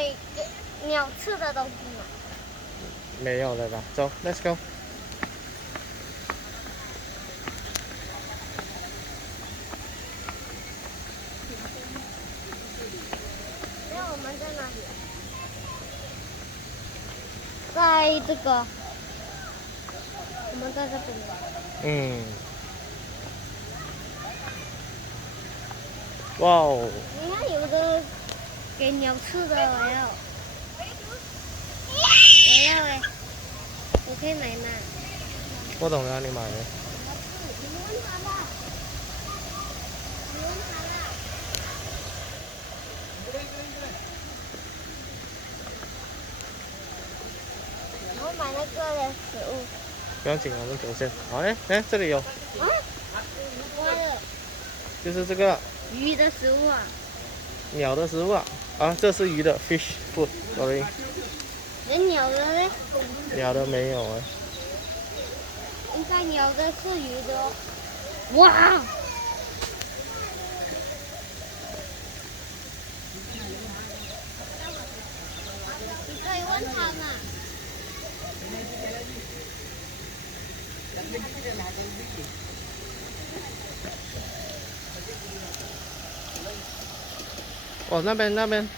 买鸟吃的东西吗？没有了吧？走，Let's go。没有，我们在哪里？在这个，我们在这边。嗯。哇哦！你看有的给鸟吃的，我要哎，我可以买吗？我懂了，你买的。你问他吧，你问他啦。我买那个的食物。不用紧，我们走先。好嘞，哎，这里有。啊？我的就是这个鱼的食物啊。鸟的食物啊。啊，这是鱼的 fish food，sorry。那鸟的呢？鸟的没有啊。应该鸟的是鱼的哦。哇！你可以问他嘛。哦，那边。